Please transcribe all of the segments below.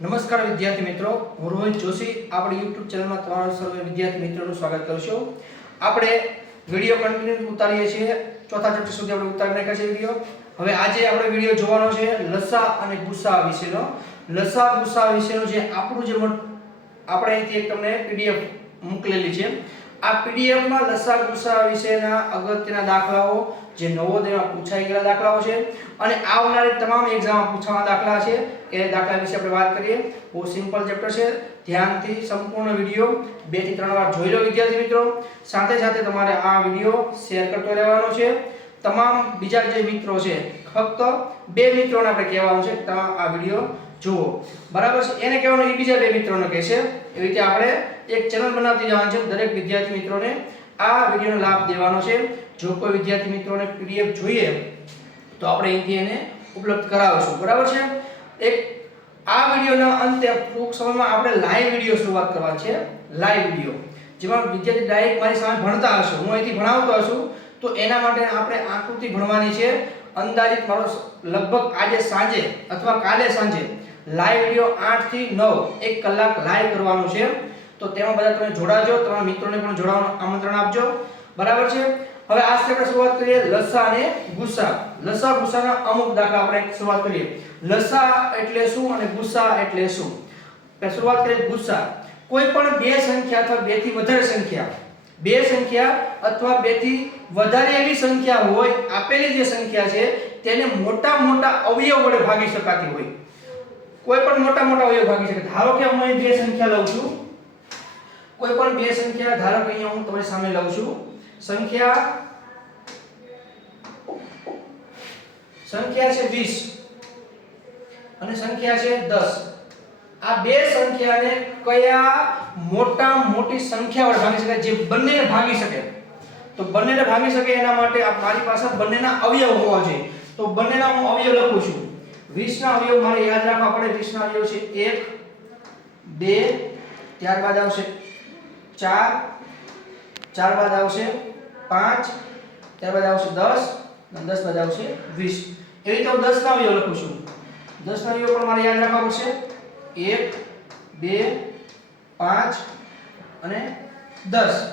નમસ્કાર વિદ્યાર્થી મિત્રો, હું રોહન જોશી. આપણી યુટ્યુબ ચેનલમાં તમારા સર્વે વિદ્યાર્થી મિત્રોનું સ્વાગત કરું છું. આપણે વીડિયો કન્ટિન્યુ ઉતારીએ છીએ. ચોથા ચેપ્ટર સુધી આપણે ઉતારી નાખ્યા છે વીડિયો. હવે આજે આપણે વીડિયો જોવાનો છે લસા અને ગુસા વિશેનો. લસા ગુસા વિશેનો જે આપણું જે આપણે અહીંથી એક તમને પીડીએફ મોકલેલી છે. આ પીડીએફમાં લસા ગુસા વિશેના અગત્યના દાખલાઓ જે નવોદયમાં પૂછાઈ ગયેલા દાખલાઓ છે. અને આવનારી તમામ એક્ઝામમાં પૂછવાના દાખલા છે. એ દાખલા વિશે આપણે વાત કરીએ. બહુ સિમ્પલ ચેપ્ટર છે. ધ્યાનથી સંપૂર્ણ વીડિયો બેથી ત્રણ વાર જોઈ લો વિદ્યાર્થી મિત્રો. સાથે સાથે તમારે આ વીડિયો શેર કરતો રહેવાનો છે. તમામ બીજા જે મિત્રો છે, ફક્ત બે મિત્રોને આપણે કહેવાનું છે. તમામ તમે આ વીડિયો જુઓ. બરાબર છે? એને કહેવાનું એ બીજા બે મિત્રોને કહેશે. એવી રીતે આપણે એક ચેનલ બનાવતી જવાનું છે. દરેક વિદ્યાર્થી મિત્રોને આ વિડીયોનો લાભ દેવાનો છે. જો કોઈ વિદ્યાર્થી મિત્રોને પીડીએફ જોઈએ, તો આપણે અહીંથી એને ઉપલબ્ધ કરાવીશું. બરાબર છે? એક, આ વિડીયોના અંતે ટૂંક સમયમાં આપણે લાઈવ વીડિયો શરૂઆત કરવા છે. લાઈવ વીડિયો જેમાં વિદ્યાર્થી ડાયરેક્ટ મારી સામે ભણતા હશે. હું અહીંથી ભણાવતો હશું. તો એના માટે આપણે આકૃતિ ભણવાની છે. અંદાજિત મારો લગભગ આજે સાંજે અથવા કાલે સાંજે. લાઈવ વીડિયો 8 થી 9 એક કલાક લાઈવ કરવાનું છે. તો તેમાં બધા તમે જોડાજો તમારા મિત્રોને પણ જોડાવાનું આમંત્રણ આપજો. બરાબર છે? હવે આ આપણે શરૂઆત કરીએ લસા અને ગુસા લસા ગુસાના અમુક દાખલા આપણે શરૂઆત કરીએ. લસા એટલે શું અને ગુસા એટલે શું? શરૂઆત કરીએ ગુસા કોઈ પણ બે સંખ્યા અથવા બેથી વધારે સંખ્યા, બે સંખ્યા અથવા બેથી વધારે એવી સંખ્યા હોય, આપેલી જે સંખ્યા છે, તેને મોટા મોટા અવયવ વડે ભાગી શકાતી હોય. કોઈ પણ મોટા મોટા અવયવ ભાગી શકે. ધારો કે હું બે સંખ્યા લઉં છું. કોઈ પણ બે સંખ્યા ધારો કે અહીંયા હું તમારી સામે લઉં છું. સંખ્યા સંખ્યા છે 20 અને સંખ્યા છે 10 આ બે સંખ્યાને કયા મોટા મોટી સંખ્યા વડે ભાગી શકાય? જે બંનેને ભાગી શકે. તો બંનેને ભાગી શકે એના માટે આ મારી પાસે બંનેના અવયવ હોવા જોઈએ. તો બંનેના હું અવયવ લખું છું. 20 ના અવયવ મારે યાદ રાખવા પડે. 20 ના અવયવ છે 1 2 ત્યારબાદ આવશે 4 બાદ આવશે પાંચ, ત્યારબાદ આવશે દસ, અને દસ બાદ આવશે વીસ. એવી રીતે હું 10 ના અવયવ લખું છું. 10 ના અવયવ પણ મારે યાદ રાખવા પડશે. એક, બે, પાંચ અને દસ.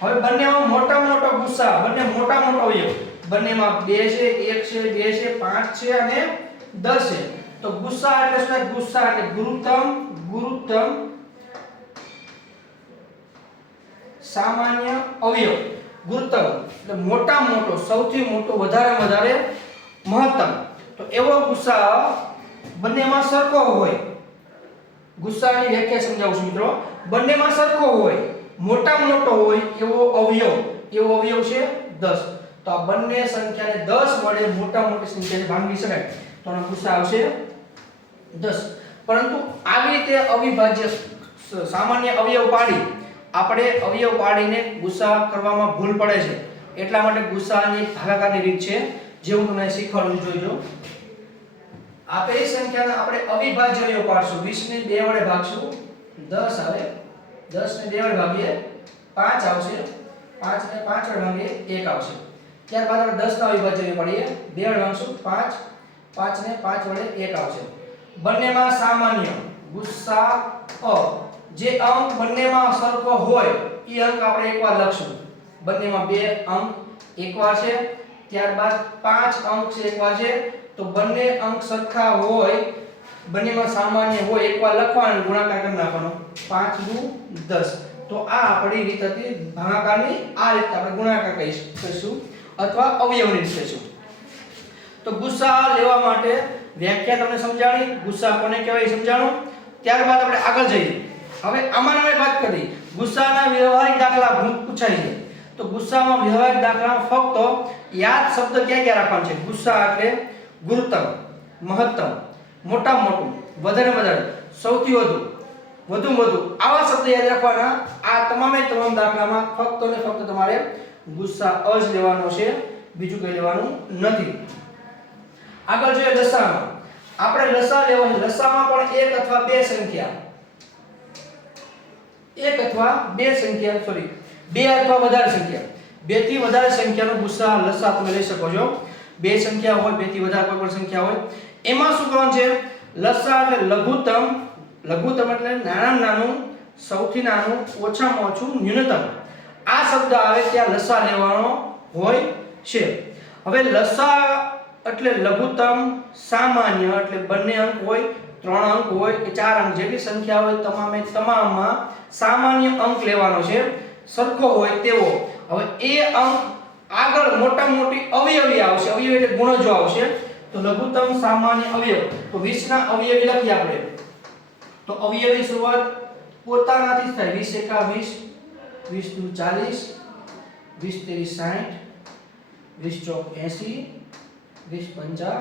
હવે બંનેમાં મોટા મોટો ગુસ્સા, બંને મોટા મોટો અવયવ બંનેમાં બે છે, એક છે, બે છે, પાંચ છે અને દસ છે. તો ગુસ્સા એટલે શું? ગુસ્સા એટલે ગુરુત્તમ ગુરુત્તમ સામાન્ય અવયવ. ગુરુત્તમ એટલે મોટા મોટો, સૌથી મોટો વધારે વધારે મહત્તમ. તો એવો ગુસ્સા બંનેમાં સરખો હોય. ગુસ્સાની વ્યાખ્યા સમજાવું છું મિત્રો. બંનેમાં સરખો હોય મોટા મોટો હોય, એવો અવયવ. એવો અવયવ છે 10 તો આ બંને સંખ્યાને 10 વડે મોટા મોટી સંખ્યાને ભાંગી શકાય. તો આનો ગુસ્સા આવશે 10 પરંતુ આવી રીતે અવિભાજ્ય સામાન્ય અવયવ પાડી આપણે અવયવ પાડીને ગુસ્સા કરવામાં ભૂલ પડે છે. એટલા માટે ગુસ્સાની એક ભાગાકારની રીત છે, જે હું તમને શીખવાડું જોઈજો આપેલી સંખ્યાના આપણે અવિભાજ્ય અવયવ પાડશું. 20 ને 2 વડે ભાગશું. 10 આવે. 10 ને 2 વડે ભાગીએ. 5 આવશે. 5 ને 5 વડે ભાગીએ. 1 આવશે. ત્યારબાદ આપણે 10 ના અવિભાજ્ય પાડીએ. 2 વડે ભાગશું. 5 5 ને 5 વડે 1 આવશે. બંનેમાં સામાન્ય ગુસ્સા અ જે અંક બંનેમાં સરખો હોય એ અંક આપણે એકવાર લખશું. બંનેમાં બે અંક એકવાર છે, ત્યારબાદ પાંચ અંક છે એકવાર છે. તો બંને અંક સરખા હોય, બંનેમાં સામાન્ય હોય, એકવાર લખવાનું ગુણાકાર કરી નાખવાનો. 5 દુ 10 તો આ આપણી રીત હતી ભાગાકારની આ રીતે આપણે ગુણાકાર કહી કહીશું અથવા અવયવની રીત કહીશું તો ગુસ્સા લેવા માટે વ્યાખ્યા તમને સમજાણી, ગુસ્સા કોને કહેવાય સમજાણું. ત્યારબાદ આપણે આગળ જઈએ. હવે આમાં અમે વાત કરી. ગુસ્સાના વ્યવહારિક દાખલા પૂછાય છે. તો ગુસ્સામાં વ્યવહારિક દાખલામાં ફક્ત યાદ શબ્દ ક્યાં ક્યાં રાખવાનો છે? ગુસ્સા એટલે ગુરુત્તમ, મહત્તમ મોટા મોટું, વધારે વધારે, સૌથી વધુ વધુ વધુ. આવા શબ્દ યાદ રાખવાના. આ તમામે તમામ દાખલામાં ફક્ત ને ફક્ત તમારે ગુસ્સા અ જ લેવાનો છે. બીજું કંઈ લેવાનું નથી. આગળ જોઈએ લસામાં આપણે લસા લેવો છે. લસામાં પણ એક અથવા બે સંખ્યા. એક અથવા બે સંખ્યા સોરી બે અથવા વધારે સંખ્યા. બેથી વધારે સંખ્યાનો ગુસ્સા, લસા તમે લઈ શકો છો. બે સંખ્યા હોય, બેથી વધારે કોઈ પણ સંખ્યા હોય. એમાં શું કરવાનું છે? લસા એટલે લઘુત્તમ લઘુત્તમ એટલે નાનામાં નાનું, સૌથી નાનું, ઓછામાં ઓછું ન્યૂનતમ. આ શબ્દ આવે ત્યાં લસા લેવાનો હોય છે. હવે લસા એટલે લઘુત્તમ, સામાન્ય એટલે બંને અંક હોય ત્રણ અંક હોય કે ચાર અંક જેટલી સંખ્યા હોય તમામે તમામમાં સામાન્ય અંક લેવાનો છે. સરખો હોય તેવો. હવે એ અંક આગળ મોટા મોટી અવયવી આવશે. અવયવી એટલે ગુણજો આવશે, તો લઘુત્તમ સામાન્ય અવયવ. તો 20 ના અવયવી લખી આપણે. તો અવયવી શરૂઆત પોતાનાથી થાય. 20 એકા 20 20 દુ 40 20 ત્રેવીસ 60 20 ચોક 80 20 પંચા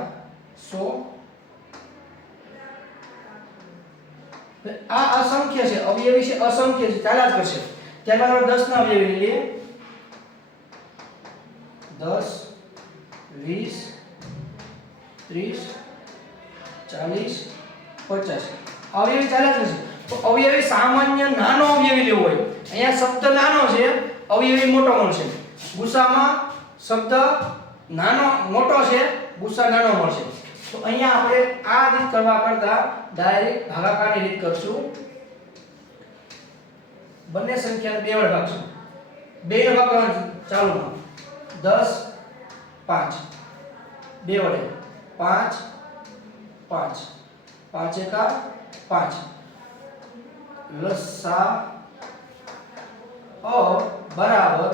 100 આ અસંખ્ય છે, અવયવી છે, અસંખ્ય છે, ચાલ્યા જ કરશે. ત્યારબાદ આપણે દસ ના અવયવી લઈએ. દસ, વીસ, ત્રીસ, ચાલીસ, પચાસ. અવયવી ચાલ્યા જ કરશે. તો અવયવી સામાન્ય નાનો અવયવી લેવો હોય. અહીંયા શબ્દ નાનો છે, અવયવી મોટો મળશે ગુસામાં શબ્દ નાનો, મોટો છે, ગુસા નાનો મળશે તો અહીંયા આપણે આ રીત કરવા કરતા ડાયરેક્ટ ભાગાકારની રીત કરશું. બંને સંખ્યાને બે વડે ભાગશું. બે ને ભાગ કરવાનું ચાલુ દસ, પાંચ. બે વડે. પાંચ પાંચ. પાંચ એકા પાંચ. લસા અ બરાબર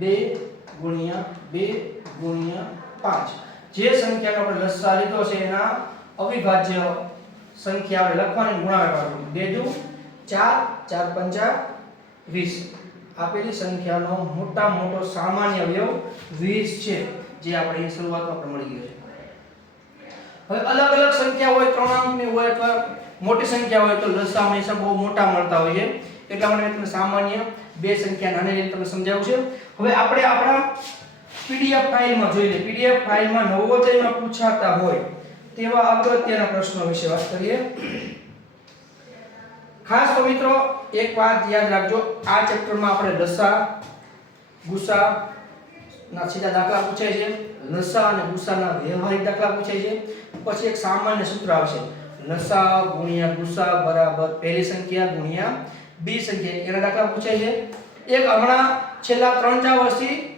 બે ગુણ્યા બે ગુણ્યા પાંચ. જે સંખ્યાનો આપણે લસા લીધો છે એના અવિભાજ્ય સંખ્યા આપણે લખવાની ગુણાકાર કરવાની. બે દુ, ચાર ચાર પંચા વીસ. આપેલી સંખ્યાનો મોટા મોટો સામાન્ય અવયવ વીસ છે, જે આપણે શરૂઆતમાં આપણે મળી ગયો છે. હવે અલગ અલગ સંખ્યા હોય ત્રણ અંકની હોય અથવા મોટી સંખ્યા હોય, તો લસા હંમેશા બહુ મોટા મળતા હોય છે. એટલા માટે તમને સામાન્ય બે સંખ્યા નાની રીતે તમને સમજાવું છે. હવે આપણે આપણા પીડીએફ ફાઇલમાં જોઈ લઈએ પીડીએફ ફાઇલમાં નવોદયમાં પૂછાતા હોય, તેવા અગત્યના પ્રશ્નો વિશે વાત કરીએ. ખાસ તો મિત્રો, એક વાત યાદ રાખજો, આ ચેપ્ટરમાં આપણે લસા ગુસા ના સીધા દાખલા પૂછાય છે. લસા અને ગુસાના વ્યવહારિક દાખલા પૂછાય છે. પછી એક સામાન્ય સૂત્ર આવશે. લસા ગુણ્યા ગુસા બરાબર પહેલી સંખ્યા ગુણ્યા બી સંખ્યા, એના દાખલા પૂછાય છે. એક હમણાં છેલ્લા ત્રણ ચાર વર્ષથી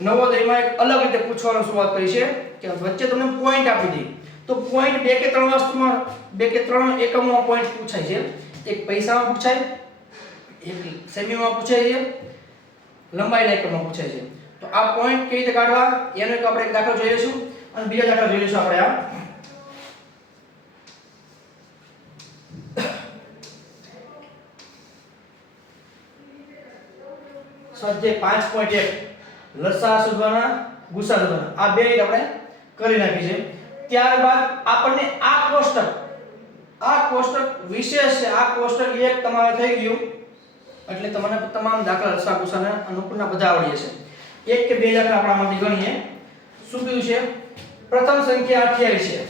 નવોદયમાં એક અલગ રીતે પૂછવાનું શરૂઆત કરી છે કે વચ્ચે તમને પોઈન્ટ આપી દે તો પોઈન્ટ બે કે ત્રણ વસ્તુમાં, બે કે ત્રણ એકમમાં પોઈન્ટ પૂછાય છે. એક પૈસામાં પૂછાય, એક સેમીમાં પૂછાય છે લંબાઈના એકમમાં પૂછાય છે. તો આ પોઈન્ટ કેવી રીતે કાઢવા? એનો એક આપણે એક દાખલો જોઈ લઈશું અને બીજો દાખલો જોઈ લઈશું આપણે આ. સ્વાધ્યાય પાંચ પોઈન્ટ એક લસા શોધવાના ગુસા શોધવાના. આ બે રીત આપણે કરી નાખી છે. ત્યારબાદ આપણને આ કોષ્ટક આ કોષ્ટક વિશેષ છે. આ કોષ્ટક એક તમારે થઈ ગયું. એટલે તમને તમામ દાખલા લસા ગુસાના અનુકૂળના બધા આવડી જશે એક કે બે દાખલા આપણામાંથી ગણીએ. શું કીધું છે? પ્રથમ સંખ્યા 28 છે.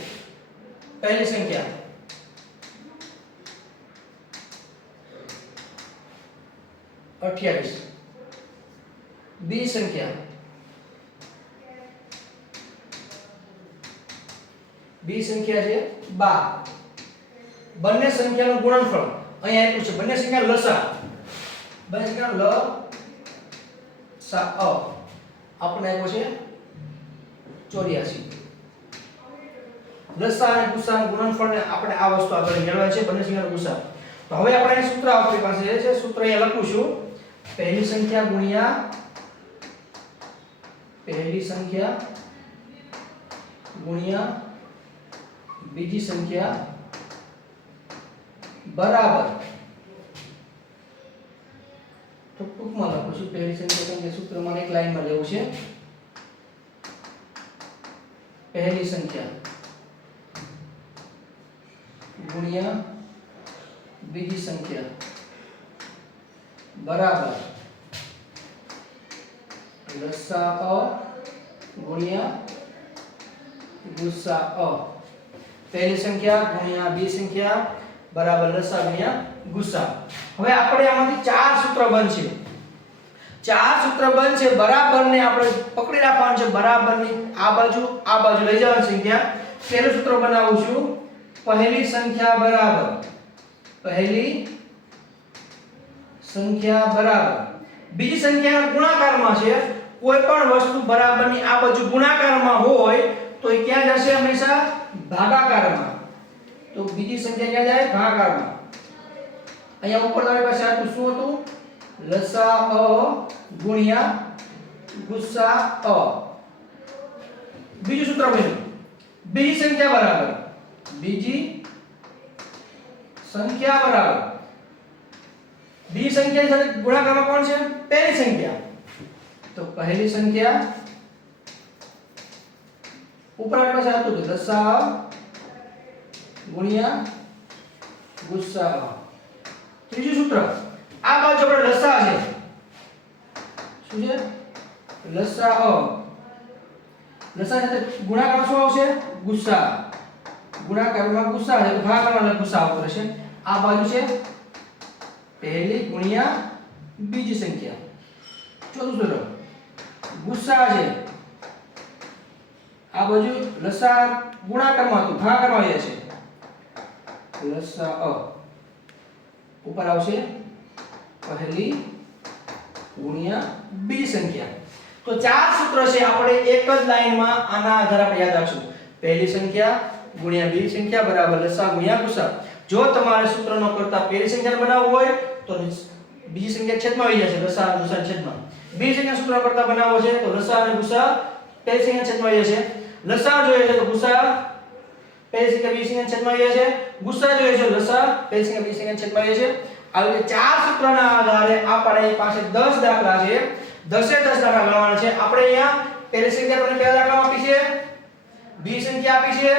પહેલી સંખ્યા. અઠ્યાવીસ. બી સંખ્યા. બી સંખ્યા છે બાર. બંને સંખ્યાનું ગુણનફળ અહીંયા આપ્યું છે. બંને સંખ્યા લસા બંને સંખ્યા લ સા અ. આપણે આપ્યો છે ચોર્યાસી. લસા અને ગુસાનું ગુણનફળને આપણે આ વસ્તુ આગળ મેળવે છે. બંને સંખ્યાનો ગુસા તો હવે આપણે સૂત્ર આપણી પાસે છે. સૂત્ર અહીંયા લખું છું. પહેલી સંખ્યા ગુણ્યા પહેલી સંખ્યા ગુણ્યા બીજી સંખ્યા બરાબર તો ટૂંકમાં લખું છું પહેલી સંખ્યા કેમ કે સૂત્ર મારે એક લાઈનમાં લેવું છે પહેલી સંખ્યા ગુણ્યા બીજી સંખ્યા બરાબર લસા અ ગુણ્યા ગુસા અ પહેલી સંખ્યા ગુણ્યા બી સંખ્યા બરાબર લસા ગુણ્યા ગુસા હવે આપણે આમાંથી ચાર સૂત્ર બનશે। ચાર સૂત્ર બનશે, બરાબરને આપણે પકડી રાખવાનું છે, બરાબરની આ બાજુ આ બાજુ લઈ જવાની સંખ્યા. પહેલું સૂત્ર બનાવું છું, પહેલી સંખ્યા બરાબર. પહેલી સંખ્યા બરાબર. બીજી સંખ્યા ગુણાકારમાં છે કોઈ પણ વસ્તુ બરાબરની આ બાજુ ગુણાકારમાં હોય, તો એ ક્યાં જશે હંમેશા? ભાગાકારમાં. તો બીજી સંખ્યા ક્યાં જાય? ભાગાકારમાં. અહીંયા ઉપર તમારી પાસે હતું શું હતું? લસા અ ગુણ્યા ગુસ્સા અ. બીજું સૂત્ર બન્યું. બીજી સંખ્યા બરાબર. બીજી સંખ્યા બરાબર. બીજી સંખ્યા સાથે ગુણાકારમાં કોણ છે? પહેલી સંખ્યા. તો પહેલી સંખ્યા ઉપર આપણી પાસે હતું તો લસા ગુણ્યા ગુસ્સા ત્રીજું સૂત્ર આ બાજુ આપણે લસા છે શું છે લસા અ લસા સાથે ગુણાકાર શું આવશે ગુસ્સા ગુણાકારમાં ગુસ્સા છે તો ભાગાકારમાં ગુસ્સા આવતો રહેશે આ બાજુ છે પહેલી ગુણ્યા બીજી સંખ્યા ચોથું સૂત્ર ગુસ્સા છે. આ બાજુ લસા ગુણાકારમાં હતું, ભાગાકારમાં આવ્યા છે. લસા અ ઉપર આવશે પહેલી ગુણ્યા બી સંખ્યા. તો ચાર સૂત્ર છે, આપણે એક જ લાઈનમાં આના આધારે આપણે યાદ રાખશું. પહેલી સંખ્યા ગુણ્યા બીજી સંખ્યા બરાબર લસા ગુણ્યા ગુસા જો તમારે સૂત્રનો કરતા પહેલી સંખ્યા બનાવવું હોય, તો બીજી સંખ્યા છેદમાં આવી જશે, લસા ગુસા છેદમાં. બીજી સંખ્યા સૂત્ર કરતા બનાવવો છે, તો લસા અને ગુસા પહેલી સંખ્યા છેદમાં આવી જશે લસા જોઈએ છે તો ગુસા પહેલી સંખ્યા બીજી સંખ્યા છેદમાં આવી જશે ગુસા જોઈએ છે, લસા પહેલી સંખ્યા બીજી સંખ્યા છેદમાં આવી જશે આવી રીતે ચાર સૂત્રના આધારે આપણી પાસે 10 દાખલા છે. દસે દસ દાખલા ગણવાના છે. આપણે અહીંયા પહેલી સંખ્યા તમને પહેલા દાખલામાં આપી છે. બી સંખ્યા આપી છે.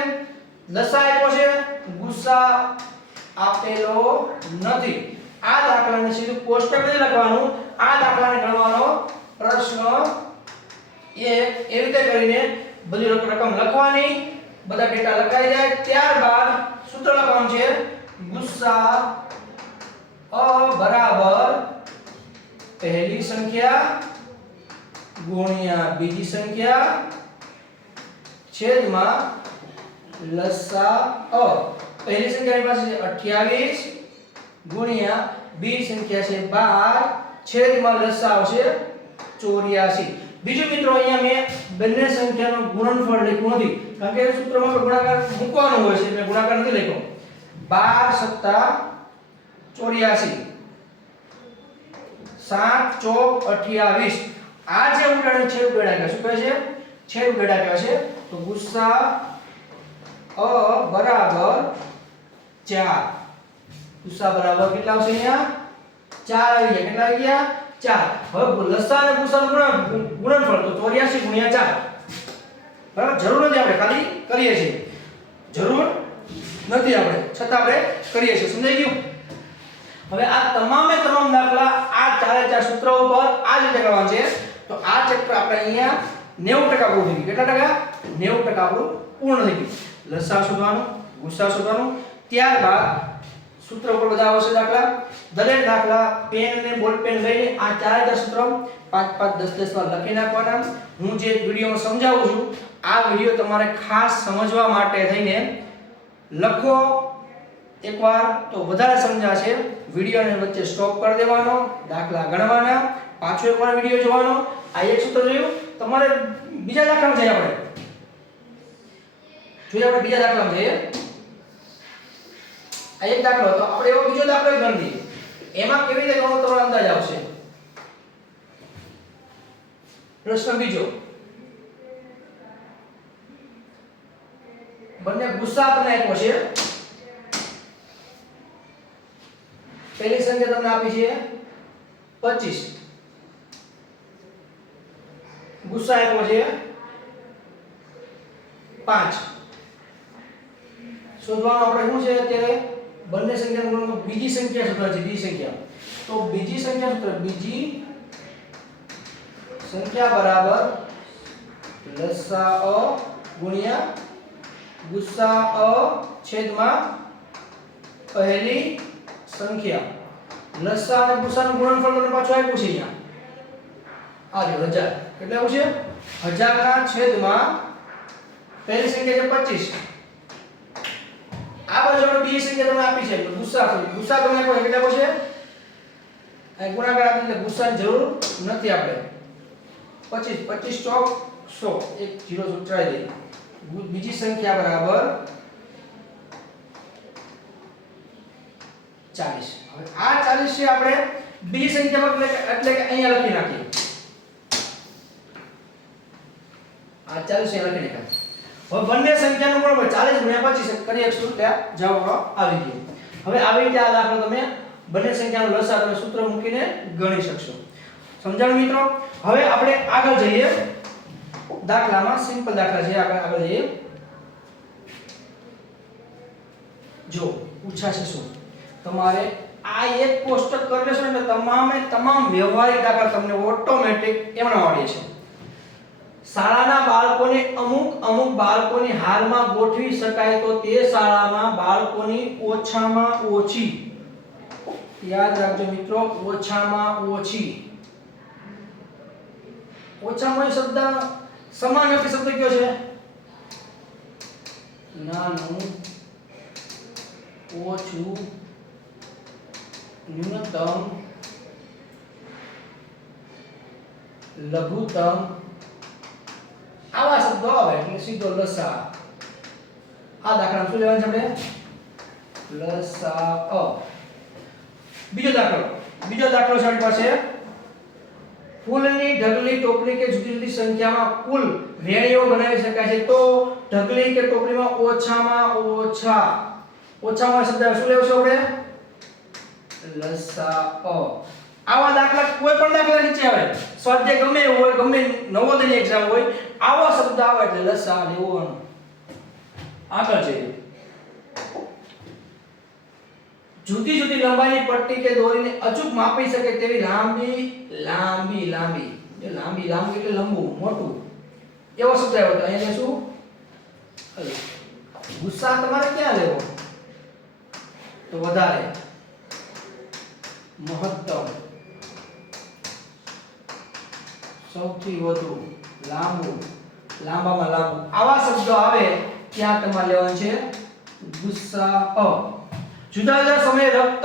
લસા આપ્યો છે. ગુસ્સા આપેલો નથી. આ દાખલાને સીધું કોષ્ટક નથી લખવાનું. આ દાખલાને ગણવાનો પ્રશ્ન એ એવી રીતે કરીને બધી રક- રકમ લખવાની, બધા ડેટા લખાઈ જાય, ત્યારબાદ સૂત્ર લખવાનું છે ગુસ્સા અ બરાબર પહેલી સંખ્યા ગુણ્યા બીજી સંખ્યા છેદમાં લસા અ. પહેલી સંખ્યાની પાસે છે 28 ગુણ્યા બીજી સંખ્યા છે 12 છેદમાં આવશે 84 બીજું મિત્રો અહીંયા મેં બંને સંખ્યાનો ગુણનફળ લખ્યું નથી. કારણ કે સૂત્રમાં ગુણાકાર મૂકવાનો હોય છે એટલે ગુણાકાર નથી લખ્યો. 12 સત્તા ચોર્યાસી. સાત ચોક અઠ્યાવીસ. આ જે ઉડાડે છે ઉડાડ્યા કે શું કહે છે? છેદ ઉડાડ્યા કે છે. તો ગુસ્સા અ બરાબર 4 ગુસ્સા બરાબર કેટલા આવશે અહીંયા? ચાર આવી ગયા. કેટલા આવી ગયા? ચાર. હવે લસા અને ગુસાનું ગુણ, ગુણનફળ તો ચોર્યાસી ગુણ્યા ચાર. બરાબર? જરૂર નથી આપણે, ખાલી કરીએ છીએ. જરૂર નથી આપણે. છતાં આપણે કરીએ છીએ. સમજાઈ ગયું? હવે આ તમામે તમામ દાખલા આ ચારે ચાર સૂત્રો ઉપર આ રીતે કરવાના છે. તો આ ચેપ્ટર આપણે અહીંયા 90% પૂરું થઈ ગયું. કેટલા ટકા? 90% આપણું પૂર્ણ થઈ ગયું. લસા શોધવાનું ગુસ્સા શોધવાનું, ત્યારબાદ સૂત્ર ઉપર બધા આવશે દાખલા. દરેક દાખલા પેન અને બોલ પેન લઈને આ ચારે ચાર સૂત્રો પાંચ પાંચ, દસ દસ વાર લખી નાખવાના. હું જે વિડીયોમાં સમજાવું છું, આ વીડિયો તમારે ખાસ સમજવા માટે થઈને લખો. એકવાર તો વધારે સમજાશે. વિડીયોને વચ્ચે સ્ટોપ કરી દેવાનો, દાખલા ગણવાના. પાછો એકવાર વીડિયો જોવાનો. આ એક સૂત્ર જોયું? તમારે બીજા દાખલામાં જઈએ આપણે. જોઈએ આપણે બીજા દાખલામાં જઈએ. આ એક દાખલો હતો. આપણે એવો બીજો દાખલો ગણી દઈએ એમાં કેવી રીતે ગણો તમારો અંદાજ આવશે? પ્રશ્ન બીજો. બંને ગુસ્સા તમને આપ્યો છે પહેલી સંખ્યા તમને આપી છે 25 ગુસ્સા આપ્યો છે 5 શોધવાનું આપણે શું છે અત્યારે? બંને સંખ્યાનો ગુણનો બીજી સંખ્યા શોધવા છે બીજી સંખ્યા. તો બીજી સંખ્યા સૂત્ર, બીજી સંખ્યા બરાબર લસા અ ગુણ્યા ગુસ્સા અ છેદમાં પહેલી સંખ્યા. લસા અને ગુસાનું ગુણનફળ તમને પાછું આપ્યું છે અહીંયા. આ જો હજાર. કેટલા આવું છે? હજારના છેદમાં પહેલી સંખ્યા છે 25 આ બાજુ આપણે બીજી સંખ્યા તમને આપી છે એટલે ગુસ્સા છે ગુસ્સા તમને આપ્યો છે કેટલા આપ્યો છે અહીં ગુણાકાર આપી એટલે ગુસ્સાની જરૂર નથી આપણે 25 25 ચોક 100 એક જીરો ઉતરાઈ દઈએ ગુ- બીજી સંખ્યા બરાબર 40 હવે આ 40 છે આપણે બીજી સંખ્યામાં એટલે કે- એટલે કે અહીંયા લખી નાખીએ આ 40 અહીંયા લખી નાખ્યા હવે બંને સંખ્યાનું હોય 40 ગુણ્યા 25 કરી એકસો ત્યાં જવાબ આવી ગયો. હવે આવી રીતે આ દાખલો તમે બંને સંખ્યાનો લસા તમે સૂત્ર મૂકીને ગણી શકશો. સમજાણ મિત્રો? હવે આપણે આગળ જઈએ. દાખલામાં સિમ્પલ દાખલા છે. આપણે આગળ જઈએ. જો, પૂછાશે શું? તમારે આ એક કોષ્ટક કરી લેશો એટલે તમામે તમામ વ્યવહારિક દાખલા તમને ઓટોમેટિક એમના મળે છે. શાળાના બાળકોને અમુક અમુક બાળકોની હાલમાં ગોઠવી શકાય તો તે શાળામાં બાળકોની ઓછામાં ઓછી. યાદ રાખજો મિત્રો, ઓછામાં ઓછી. ઓછામાં શબ્દ સમાન વ્યક્તિ શબ્દ કયો છે? નાનું ઓછું ન્યૂનતમ લઘુત્તમ આવા શબ્દો આવે એટલે સીધો લસા. આ દાખલા શું લેવાનું છે આપણે? લસા, અ. બીજો દાખલો. બીજો દાખલો છે આપણી પાસે. ફૂલની ઢગલી ટોપલી કે જુદી જુદી સંખ્યામાં કુલ વેણીઓ બનાવી શકાય છે. તો ઢગલી કે ટોપલીમાં ઓછામાં ઓછા. ઓછામાં શબ્દ શું લેવું છે આપણે? લસા, અ. આવા દાખલા કોઈ પણ દાખલા નીચે આવે. સ્વાધ્યાય ગમે એવું હોય, ગમે નવોદયની એક્ઝામ હોય, આવો શબ્દ આવે એટલે લસા લેવાનો આગળ છે. જુદી જુદી લંબાઈની પટ્ટી કે દોરીને અચૂક માપી શકે તેવી લાંબી લાંબી લાંબી. જે લાંબી લાંબી એટલે લંબુ, મોટું. એવો શબ્દ આવ્યો તો અહીંયા શું? ગુસ્સા તમારે ક્યાં લેવો? તો વધારે. મહત્તમ. સૌથી વધુ લાંબુ, લાંબામાં લાંબુ આવા શબ્દો આવે ત્યાં તમારે લેવાનું છે ગુસ્સા અ. જુદા જુદા સમયે રક્ત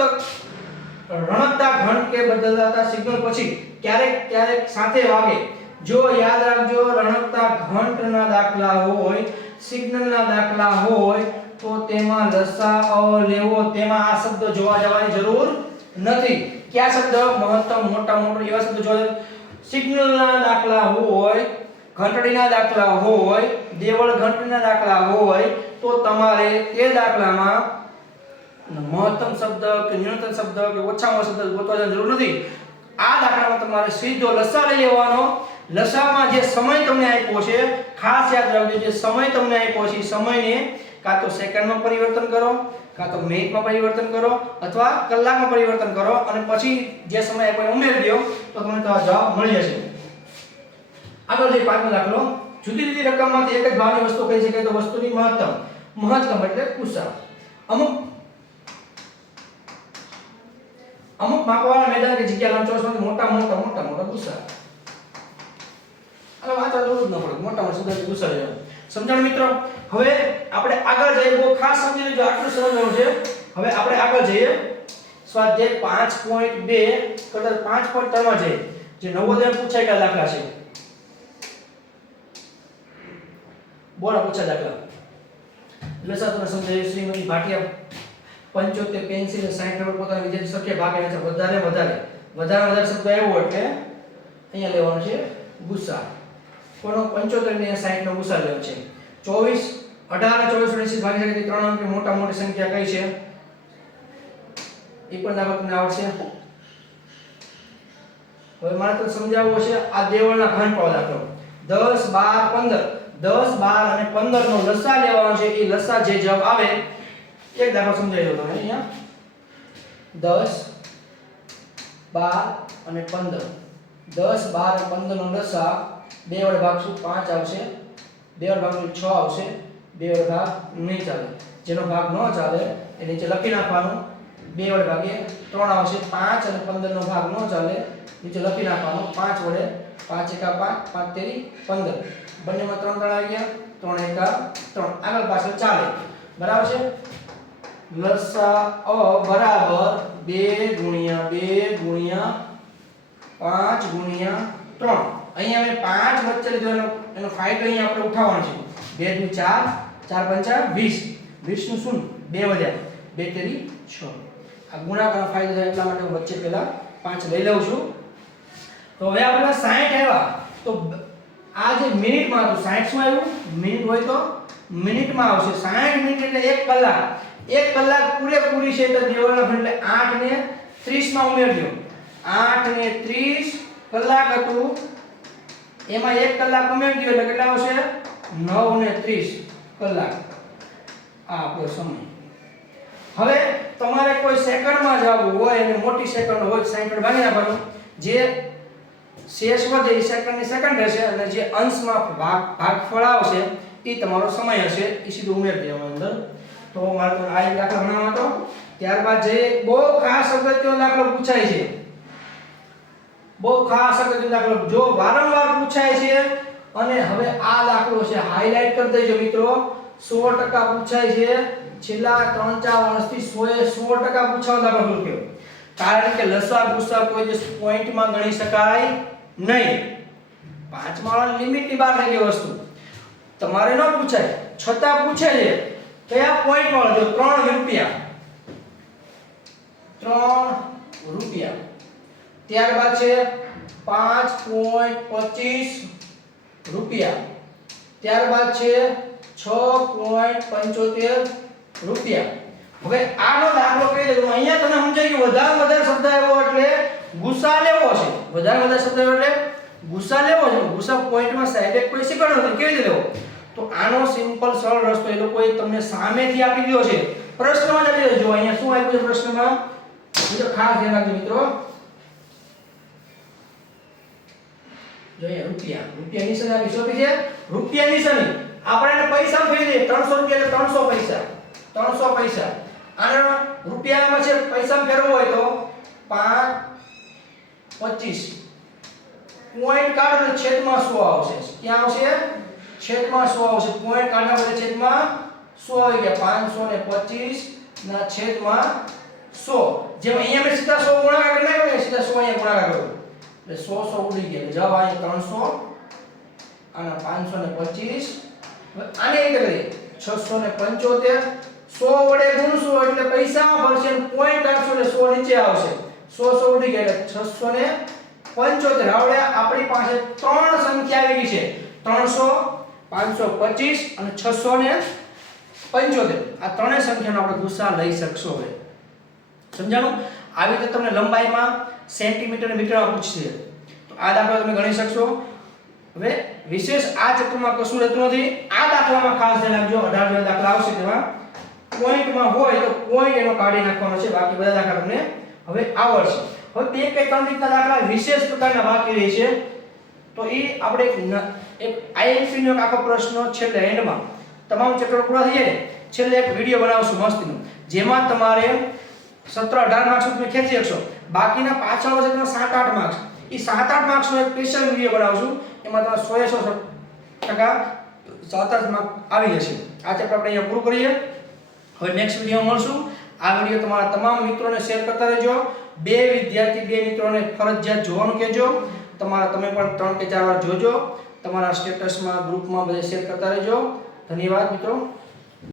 રણકતા ઘંટ કે બદલાતા સિગ્નલ પછી ક્યારેક ક્યારેક સાથે વાગે. જો યાદ રાખજો, રણકતા ઘંટના દાખલા હોય સિગ્નલના દાખલા હોય, તો તેમાં લસા, અ, લેવો તેમાં આ શબ્દો જોવા જવાની જરૂર નથી. કયા શબ્દ? મહત્તમ, મોટા, મોટો એવા શબ્દ જોવા સિગ્નલના દાખલા હોય, ઘંટડીના દાખલા હોય, દેવળ ઘંટડીના દાખલા હોય, તો તમારે તે દાખલામાં મહત્તમ શબ્દ કે ન્યૂનતમ શબ્દ કે ઓછામાં શબ્દ ગોતવાની જરૂર નથી. આ દાખલામાં તમારે સીધો લસા લઈ લેવાનો. લસામાં જે સમય તમને આપ્યો છે, ખાસ યાદ રાખજો, જે સમય તમને આપ્યો છે સમયને કાં તો સેકન્ડમાં પરિવર્તન કરો, કાં તો મિનિટમાં પરિવર્તન કરો, અથવા કલાકમાં પરિવર્તન કરો, અને પછી જે સમય કોઈ ઉમેરી દો, તો તમને તમારો જવાબ મળી જશે. આગળ જે પાંચમો દાખલો, જુદી જુદી રકમમાંથી એક જ ભાવની વસ્તુ કહી શકાય તો વસ્તુની મહત્તમ મહત્તમ એટલે કુશળ. અમુક અમુક માપવાળા મેદાન કે જગ્યા લંબચોરસમાંથી મોટા મોટા મોટા મોટા ગુસ્સા અને વાંચવા જરૂર જ ન પડે, મોટા મોટા શબ્દ ગુસ્સા જેવા. સમજણ મિત્રો? હવે આપણે આગળ જઈએ. ખાસ સમજી લેજો, આટલું સમજવાનું છે. હવે આપણે આગળ જઈએ. સ્વાધ્યાય પાંચ પોઈન્ટ બે, કદાચ પાંચ પોઈન્ટ ત્રણમાં જઈએ. જે નવોદય પૂછાયેલા દાખલા છે? બોલો પૂછા દાખલા. લસા તમને સમજાય? શ્રીમતી ભાટિયા પંચોતેર પેન્સિલ સાઠ નંબર પોતાના વિદ્યાર્થી શક્ય ભાગે છે. વધારે વધારે. વધારે વધારે શબ્દ આવ્યો એટલે અહીંયા લેવાનો છે ગુસ્સા. કોનો પંચોતેર ને 60 નો ગુસાઅ છે. ચોવીસ, અઢાર અને ચોવીસ એસી ભાગી શકે ત્રણ મોટા મોટી સંખ્યા કઈ છે? એ પણ તમને આવડશે. હવે મારે તો સમજાવવો છે, આ દેવળના ઘન પાવ દાખલો. દસ, બાર, પંદર. દસ, બાર અને પંદર નો લસા લેવાનો છે. એ લસા જે જવાબ આવે એક દાખલો સમજાવી દો તમે અહીંયા. દસ, બાર અને પંદર. દસ, બાર અને પંદર નો લસા બે વડે ભાગશું પાંચ આવશે બે વડે ભાગશું છ આવશે બે વડે ભાગ નહીં ચાલે જેનો ભાગ ન ચાલે એ નીચે લખી નાખવાનું બે વડે ભાગે ત્રણ આવશે પાંચ અને પંદર નો ભાગ ન ચાલે નીચે લખી નાખવાનું પાંચ વડે પાંચ એકા પાંચ પાંચ તેરી પંદર બંનેમાં ત્રણ ત્રણ આવી ગયા ત્રણ એકા ત્રણ આગળ પાછળ ચાલે બરાબર છે લસા અ બરાબર બે ગુણ્યા બે ગુણ્યા પાંચ ગુણ્યા ત્રણ અહીંયા મેં પાંચ વચ્ચે લીધો, એનો એનો ફાયદો અહીંયા આપણે ઉઠાવવાનો છે. બે દુ ચાર ચાર પંચા વીસ. વીસનું શું બે વધ્યા. બે તેરી છ. આ ગુણાકાર ફાયદો થાય એટલા માટે વચ્ચે પહેલા પાંચ લઈ લઉં છું. તો હવે આપણે 60 આવ્યા. તો આ જે મિનિટમાં હતું 60 શું આવ્યું? મિનિટ હોય તો મિનિટમાં આવશે. 60 મિનિટ એટલે 1 કલાક. 1 કલાક પૂરેપૂરી છે તો દેવાના એટલે 8 ને 30 માં ઉમેરજો 8 ને 30 કલાક હતું. એમાં એક કલાક ઉમેરજો એટલે કેટલા આવશે? 9 ને 30 કલાક. આ આપણો સમય. હવે તમારે કોઈ સેકન્ડમાં જવું હોય અને મોટી સેકન્ડ હોય 60 મિનિટ ભાગી નાખવાનું. જે શેષ વધે એ સેકન્ડની સેકન્ડ રહેશે અને જે અંશમાં ભાગ ભાગફળ આવશે એ તમારો સમય હશે. એ સીધું ઉમેરી દેવાનો અંદર. તો મારે આ એક દાખલો ભણાવવાનો ત્યારબાદ જે બહુ ખાસ અગત્યનો દાખલો પૂછાય છે. બહુ ખાસ અગત્યનો દાખલો જો વારંવાર પૂછાય છે, અને હવે આ દાખલો છે હાઇલાઇટ કરી દેજો મિત્રો. 100% પૂછાય છે, છેલ્લા 3-4 વર્ષથી 100 એ 100% પૂછવાનો દાખલો લખ્યો કારણ કે લસા ગુસા કોઈ દિવસ પોઈન્ટમાં ગણી શકાય નહીં. પાંચમા વાળા લિમિટની બહાર થઈ ગઈ વસ્તુ. તમારે ન પૂછાય. છતાં પૂછે છે, કયા પોઈન્ટ વાળો? જો 3 રૂપિયા. 3 રૂપિયા. ત્યારબાદ છે 5.25 રૂપિયા. ત્યારબાદ છે 6.75 રૂપિયા. હવે આનો દાખલો કહી દઉં અહીંયા તને સમજાય કે વધારે વધારે શબ્દ આવ્યો એટલે ગુસ્સા લેવો છે. વધારે વધારે શબ્દ આવ્યો એટલે ગુસા લેવો છે. ગુસા પોઈન્ટમાં સાઈડે કોઈ શીખવાનો નથી, કેવી રીતે લેવો? તો આનો સિમ્પલ સરળ રસ્તો એ લોકોએ તમને સામેથી આપી દીધો છે. પ્રશ્નમાં જ આપી દીધો અહીંયા શું આપ્યું છે પ્રશ્નમાં? મિત્રો ખાસ ધ્યાન રાખજો મિત્રો. જો અહીંયા રૂપિયા, રૂપિયાની નિશાની આપી. શું છે? રૂપિયાની સની આપણે એને પૈસા ફેરી દઈએ. 300 રૂપિયા એટલે 300 પૈસા. 300 પૈસા. અને રૂપિયામાં છે પૈસા ફેરવો હોય તો 5 25 પોઈન્ટ કાઢો એટલે છેદમાં 100 આવશે. ક્યાં આવશે? છેદમાં 100 આવશે. પોઈન્ટ કાઢવા એટલે છેદમાં 100 આવી ગયા. 525 ના છેદમાં 100 જેમ અહીંયા મેં સીધા 100 ગુણાકાર કરી નાખ્યો ને સીધા 100 અહીંયા ગુણાકાર કર્યો. એટલે 100 100 ઉડી ગયા. જવાબ અહીંયા 300 અને 525 હવે આને રીતે કરીએ 675 100 વડે ગુણશું, એટલે પૈસામાં ભરશે પોઈન્ટ આપશો ને 100 નીચે આવશે. 100 100 ઉડી ગયા, એટલે 675 હવે આપણી પાસે ત્રણ સંખ્યા આવી છે. 300 525 અને 675 આ ત્રણેય સંખ્યાનો આપણે ગુસા લઈ શકશો હવે. સમજાણું? આવી રીતે તમને લંબાઈમાં સેન્ટીમીટર મીટરમાં પૂછશે. તો આ દાખલો તમે ગણી શકશો. હવે વિશેષ આ ચક્રમાં કશું રહેતું નથી. આ દાખલામાં ખાસ ધ્યાન રાખજો 18 જેવા દાખલા આવશે તેમાં. પોઈન્ટમાં હોય તો પોઈન્ટ એનો કાઢી નાખવાનો છે. બાકી બધા દાખલા તમને હવે આવડશે. હવે બે કે ત્રણ રીતના દાખલા વિશેષ પ્રકારના બાકી રહે છે? તો એ આપણે એક આઈએમસી નો આખો પ્રશ્ન છેલ્લે એન્ડમાં તમામ ચેપ્ટર પૂરા થઈ જાય છેલ્લે એક વીડિયો બનાવશું મસ્તીનો. જેમાં તમારે સત્ર અઢાર માર્ક્સ તમે ખેંચી શકશો બાકીના પાછળ છે તમે સાત આઠ માર્ક્સ એ સાત આઠ માર્ક્સનો એક સ્પેશિયલ વીડિયો બનાવશું. એમાં તમે સો એ સો ટકા આઠ માર્ક આવી જશે. આ ચેપ્ટર આપણે અહીંયા પૂરું કરીએ. હવે નેક્સ્ટ વીડિયો મળશું. આ વીડિયો તમારા તમામ મિત્રોને શેર કરતા રહેજો. બે વિદ્યાર્થી, બે મિત્રોને ફરજિયાત જોવાનું કહેજો. તમારા તમે પણ ત્રણ કે ચાર વાર જોજો. તમારા સ્ટેટસમાં ગ્રુપમાં બધે શેર કરતા રહેજો. ધન્યવાદ મિત્રો.